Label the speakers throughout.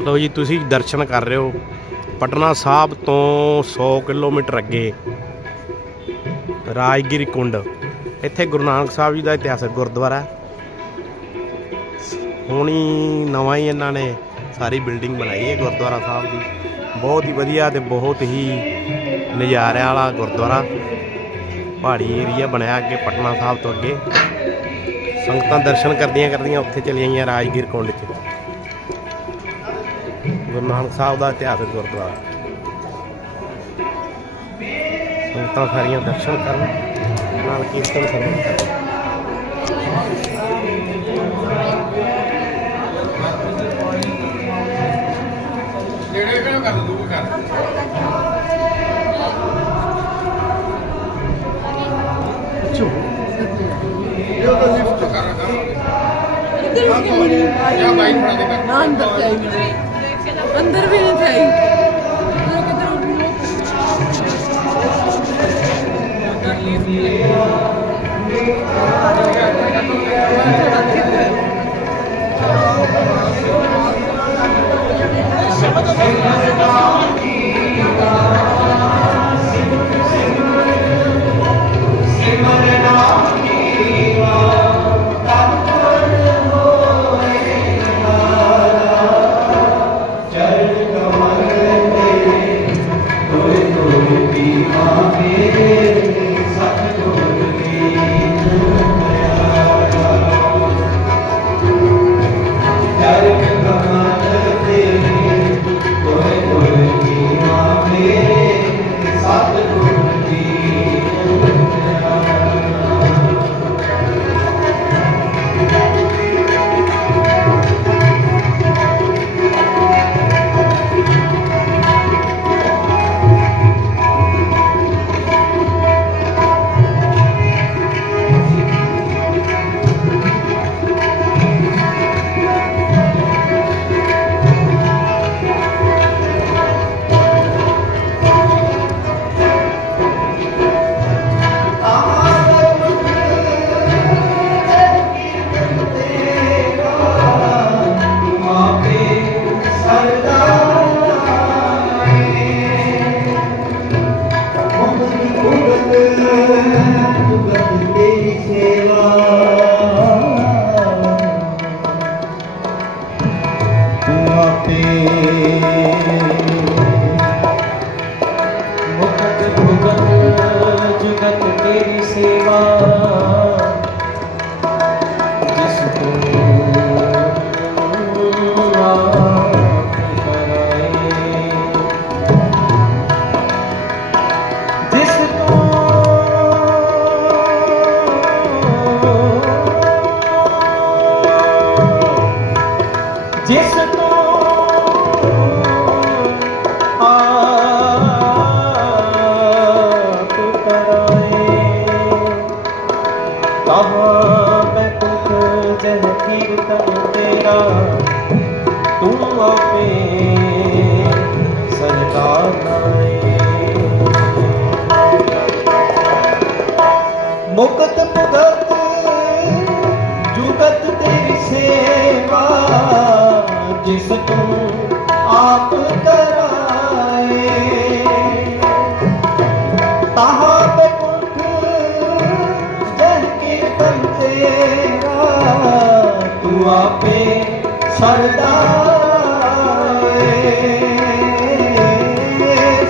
Speaker 1: ਲਓ ਜੀ, ਤੁਸੀਂ ਦਰਸ਼ਨ ਕਰ ਰਹੇ ਹੋ ਪਟਨਾ ਸਾਹਿਬ ਤੋਂ 100 ਕਿਲੋਮੀਟਰ ਅੱਗੇ। ਰਾਜਗਿਰੀ ਕੁੰਡ। ਇੱਥੇ ਗੁਰੂ ਨਾਨਕ ਸਾਹਿਬ ਜੀ ਦਾ ਇਤਿਹਾਸਕ ਗੁਰਦੁਆਰਾ ਹੁਣੀ ਨਵਾਂ ਹੀ ਇਹਨਾਂ ਨੇ ਸਾਰੀ ਬਿਲਡਿੰਗ ਬਣਾਈ ਹੈ ਗੁਰਦੁਆਰਾ ਸਾਹਿਬ ਦੀ। ਬਹੁਤ ਹੀ ਵਧੀਆ ਤੇ ਬਹੁਤ ਹੀ ਨਜ਼ਾਰਿਆਂ ਵਾਲਾ ਗੁਰਦੁਆਰਾ। ਪਹਾੜੀ ਏਰੀਆ ਬਣਿਆ ਅੱਗੇ, ਪਟਨਾ ਸਾਹਿਬ ਤੋਂ ਅੱਗੇ। ਸੰਗਤਾਂ ਦਰਸ਼ਨ ਕਰਦੀਆਂ ਕਰਦੀਆਂ ਉੱਥੇ ਚਲੀਆਂ ਗਈਆਂ ਰਾਜਗੀਰ ਕੁੰਡ 'ਚ। ਗੁਰੂ ਨਾਨਕ ਸਾਹਿਬ ਦਾ ਇਤਿਹਾਸਕ ਗੁਰਦੁਆਰਾ। ਸੰਗਤਾਂ ਸਾਰੀਆਂ ਦਰਸ਼ਨ ਕਰਨ ਨਾਲ ਕੀਰਤਨ ਕਰਨ।
Speaker 2: ਜਿਹੜੇ ਕਿਹੜਾ ਕਰ ਦੂ ਕਰ ਜਾਂ ਬਾਈ ਫੜਾ ਦੇ। ਮੈਂ
Speaker 3: ਨਾ ਅੰਦਰ ਤੇ ਆਈ ਮੈਨੂੰ ਅੰਦਰ ਵੀ ਨਹੀਂ ਤੇ ਆਈ ਮੈਂ ਕਿਧਰ
Speaker 4: ਜਿਸ ਤੋਂ ਆਪ ਕਰਾਏ ਕਹਾਂ ਮੈਂ ਤੁਧ ਜਹ ਕੀਰਤਨ ਤੇਰਾ, ਤੂੰ ਆਪੇ ਸਰਕਾਰ ਮੁਕਤ ਮੁਕਤ ਜੁਗਤ ਤੇਰੀ ਸੇਵਾ ਜਿਸ ਤੂੰ ਆਪ ਕਰਾਏ। ਤਾਹਾ ਤੇ ਜਹ ਕੀਰਤਨ ਤੇਰਾ ਤੂੰ ਆਪੇ ਸਰਦਾਏ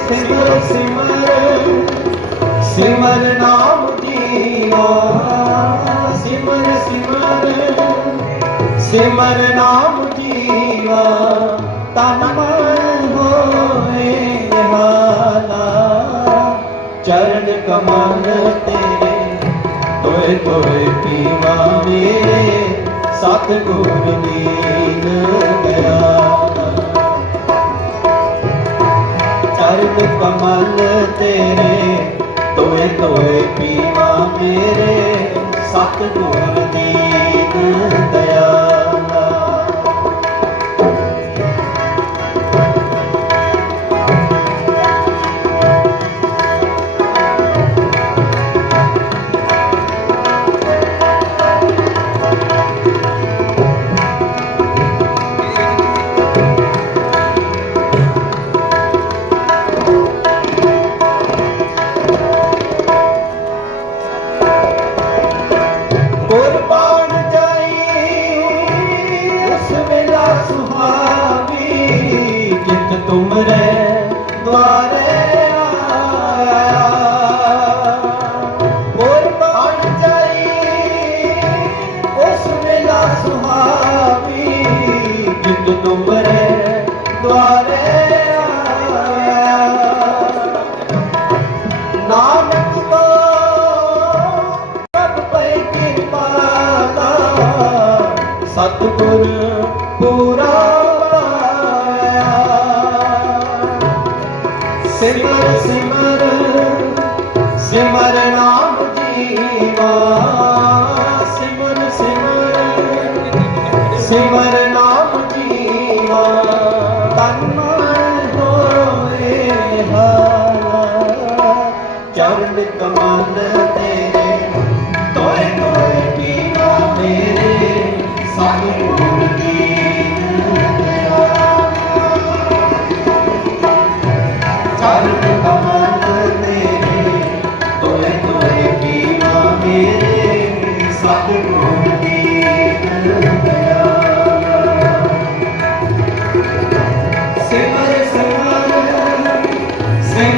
Speaker 4: ਸਿਮਰ ਸਿਮਰ ਸਿਮਰ ਨਾਮ ਜੀਵਾ ਸਿਮਰ ਸਿਮਰ ਸਿਮਰ ਨਾਮ ਤਨ ਮਨ ਹੋਏ ਨਿਹਾਲਾ ਚਰਨ ਕਮਲ ਤੇਰੇ, ਤੋਏ ਤੋਏ, ਪੀਵਾ ਮੇਰੇ, ਸਤਿਗੁਰ ਲੀਨ ਗਿਆ ਚਰਨ ਕਮਲ ਤੇਰੇ ਤੋਏ ਤੋਏ ਪੀਵਾ ਮੇਰੇ ਸਤਿਗੁਰ ਦੀਨ ਸਤਿਗੁਰ ਪੂਰਾ ਪਾਇਆ। ਸਿਮਰ ਸਿਮਰ ਸਿਮਰ ਨਾਮ ਜੀਵਾ। ਸਿਮਰ ਸਿਮਰ ਸਿਮਰ ਨਾਮ ਜੀਵਾ। ਤਨ ਮਨ ਹੋਏ ਹਾਰਾ। ਚਰਨ ਕਮਲ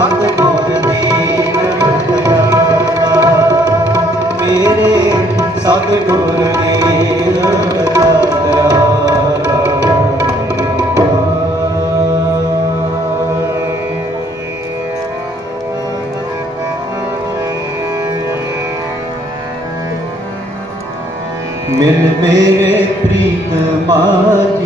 Speaker 4: ਸਤਿਗੁਰ ਦੀਨ ਦਇਆਲਾ ਮੇਰੇ ਸਤਿਗੁਰ ਦੀਨ ਮੇਰੇ ਮੇਰੇ ਪ੍ਰੀਤ ਮਾਤ